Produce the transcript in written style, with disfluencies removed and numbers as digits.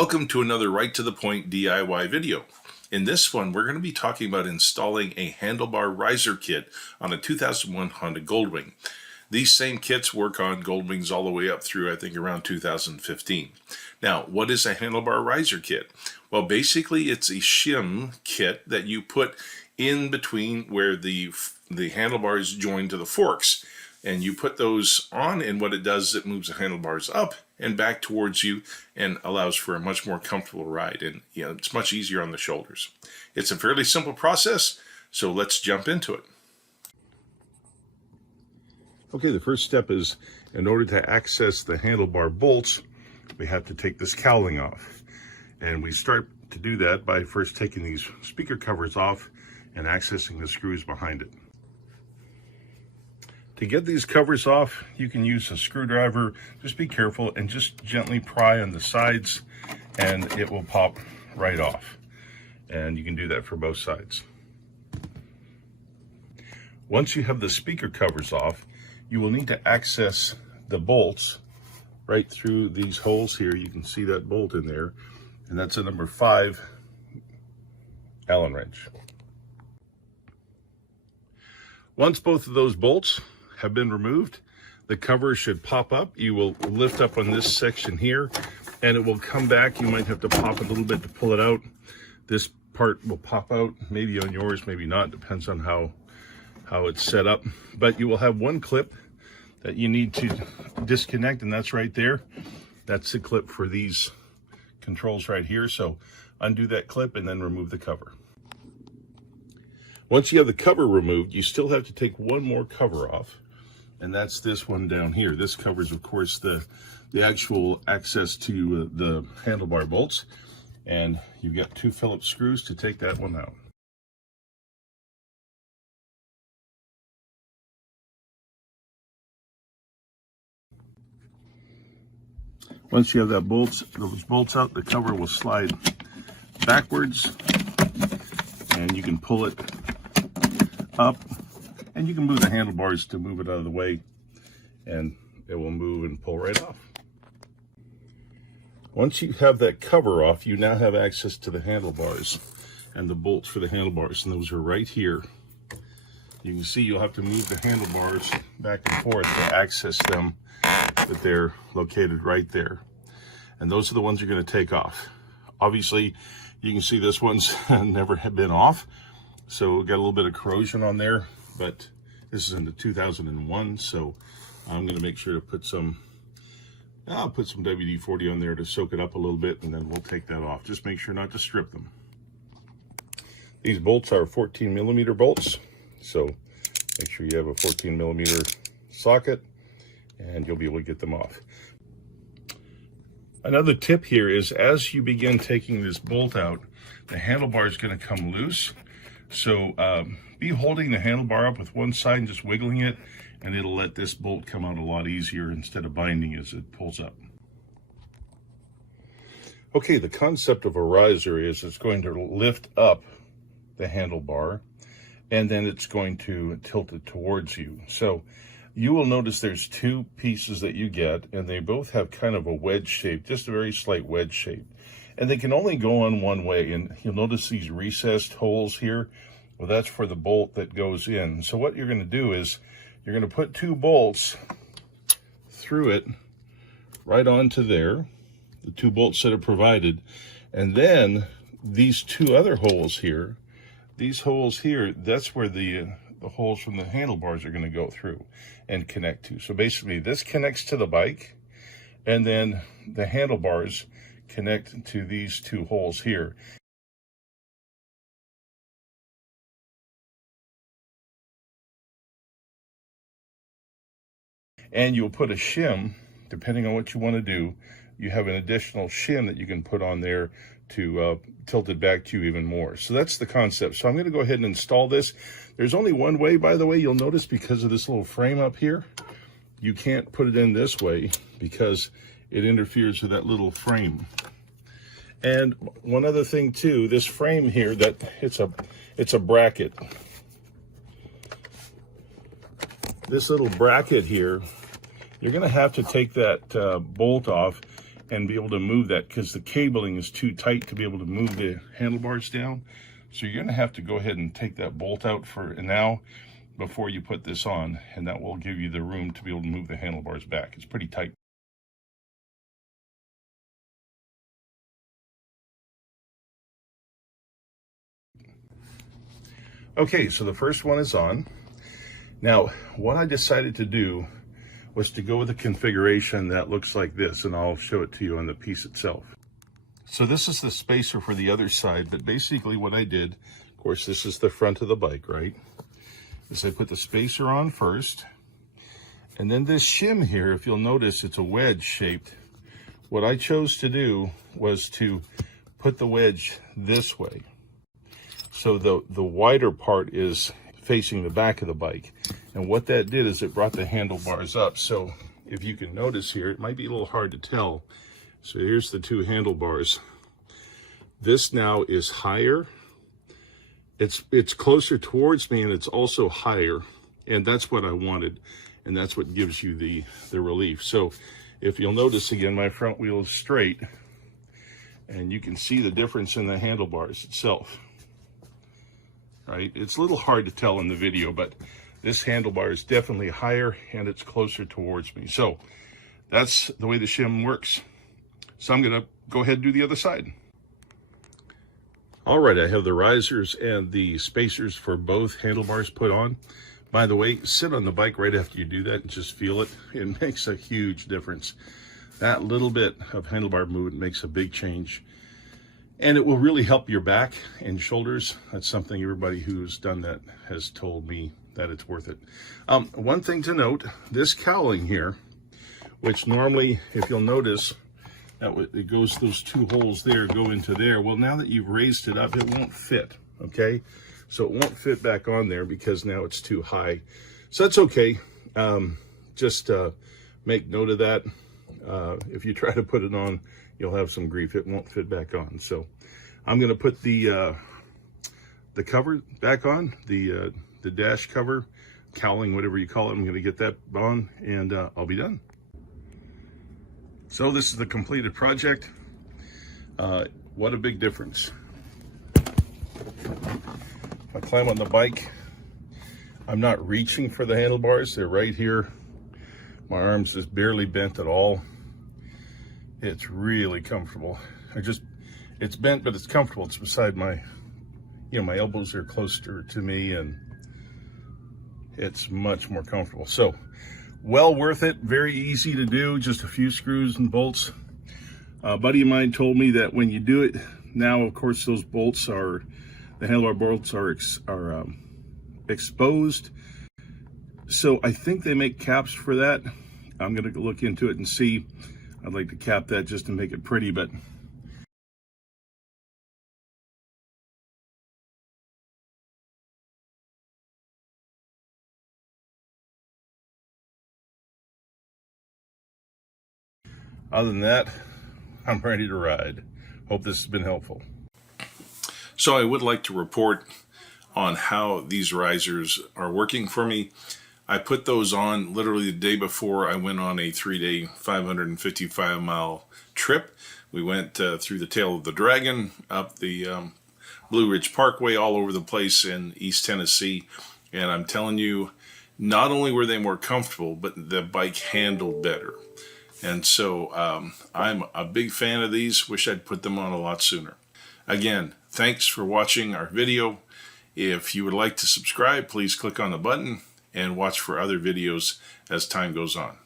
Welcome to another right to the point DIY video. In this one, we're going to be talking about installing a handlebar riser kit on a 2001 Honda Goldwing. These same kits work on Goldwings all the way up through, I think, around 2015. Now, what is a handlebar riser kit? Well, basically, it's a shim kit that you put in between where the handlebars join to the forks. And you put those on, and what it does is it moves the handlebars up and back towards you and allows for a much more comfortable ride. And it's much easier on the shoulders. It's a fairly simple process, so let's jump into it. Okay, the first step is, in order to access the handlebar bolts, we have to take this cowling off. And we start to do that by first taking these speaker covers off and accessing the screws behind it. To get these covers off, you can use a screwdriver. Just be careful and just gently pry on the sides and it will pop right off. And you can do that for both sides. Once you have the speaker covers off, you will need to access the bolts right through these holes here. You can see that bolt in there, and that's a number 5 Allen wrench. Once both of those bolts have been removed, the cover should pop up. You will lift up on this section here and it will come back. You might have to pop a little bit to pull it out. This part will pop out, maybe on yours, maybe not, depends on how it's set up. But you will have one clip that you need to disconnect, and that's right there. That's the clip for these controls right here. So undo that clip and then remove the cover. Once you have the cover removed, you still have to take one more cover off, and that's this one down here. This covers, of course, the actual access to the handlebar bolts, and you've got 2 Phillips screws to take that one out. Once you have those bolts out, the cover will slide backwards, and you can pull it up, and you can move the handlebars to move it out of the way, and it will move and pull right off. Once you have that cover off, you now have access to the handlebars and the bolts for the handlebars, and those are right here. You can see you'll have to move the handlebars back and forth to access them, but they're located right there. And those are the ones you're going to take off. Obviously, you can see this one's never have been off, so we've got a little bit of corrosion on there, but this is in the 2001, so I'm going to make sure to put some, I'll put some WD-40 on there to soak it up a little bit, and then we'll take that off. Just make sure not to strip them. These bolts are 14mm bolts, so make sure you have a 14mm socket, and you'll be able to get them off. Another tip here is, as you begin taking this bolt out, the handlebar is going to come loose. So be holding the handlebar up with one side and just wiggling it, and it'll let this bolt come out a lot easier instead of binding as it pulls up. Okay, the concept of a riser is it's going to lift up the handlebar, and then it's going to tilt it towards you. So you will notice there's 2 pieces that you get, and they both have kind of a wedge shape, just a very slight wedge shape. And they can only go on one way, and you'll notice these recessed holes here. Well, that's for the bolt that goes in. So what you're going to do is you're going to put 2 bolts through it right onto there, the 2 bolts that are provided, and then these 2 other holes here, these holes here, that's where the holes from the handlebars are going to go through and connect to. So basically this connects to the bike, and then the handlebars connect to these 2 holes here. And you'll put a shim, depending on what you want to do. You have an additional shim that you can put on there to tilt it back to you even more. So that's the concept. So I'm going to go ahead and install this. There's only one way, by the way, you'll notice, because of this little frame up here. You can't put it in this way because it interferes with that little frame. And one other thing too, this frame here, that it's a bracket. This little bracket here, you're going to have to take that bolt off and be able to move that, because the cabling is too tight to be able to move the handlebars down. So you're going to have to go ahead and take that bolt out for now before you put this on, and that will give you the room to be able to move the handlebars back. It's pretty tight. Okay, so the first one is on. Now, what I decided to do was to go with a configuration that looks like this, and I'll show it to you on the piece itself. So this is the spacer for the other side, but basically what I did, of course, this is the front of the bike, right? Is I put the spacer on first, and then this shim here, if you'll notice, it's a wedge shaped. What I chose to do was to put the wedge this way. So the wider part is facing the back of the bike. And what that did is it brought the handlebars up. So if you can notice here, it might be a little hard to tell. So here's the two handlebars. This now is higher. It's closer towards me, and it's also higher. And that's what I wanted. And that's what gives you the relief. So if you'll notice again, my front wheel is straight, and you can see the difference in the handlebars itself. Right? It's a little hard to tell in the video, but this handlebar is definitely higher and it's closer towards me. So that's the way the shim works. So I'm going to go ahead and do the other side. All right, I have the risers and the spacers for both handlebars put on. By the way, sit on the bike right after you do that and just feel it. It makes a huge difference. That little bit of handlebar movement makes a big change. And it will really help your back and shoulders. That's something everybody who's done that has told me that it's worth it. One thing to note, this cowling here, which normally, if you'll notice, that it goes, those two holes there go into there. Well, now that you've raised it up, it won't fit, okay? So it won't fit back on there because now it's too high. So that's okay. Just make note of that. If you try to put it on, you'll have some grief. It won't fit back on. So I'm going to put the cover back on, the dash cover, cowling, whatever you call it. I'm going to get that on, and I'll be done. So this is the completed project. What a big difference. If I climb on the bike, I'm not reaching for the handlebars. They're right here. My arms just barely bent at all. It's really comfortable. It's bent, but it's comfortable. It's beside my, my elbows are closer to me, and it's much more comfortable. So, well worth it. Very easy to do. Just a few screws and bolts. A buddy of mine told me that when you do it, now, of course, those bolts are, the handlebar bolts are exposed. So I think they make caps for that. I'm going to look into it and see. I'd like to cap that just to make it pretty, but other than that, I'm ready to ride. Hope this has been helpful. So I would like to report on how these risers are working for me. I put those on literally the day before I went on a 3-day, 555-mile trip. We went through the tail of the Dragon, up the Blue Ridge Parkway, all over the place in East Tennessee. And I'm telling you, not only were they more comfortable, but the bike handled better. And so I'm a big fan of these. Wish I'd put them on a lot sooner. Again, thanks for watching our video. If you would like to subscribe, please click on the button and watch for other videos as time goes on.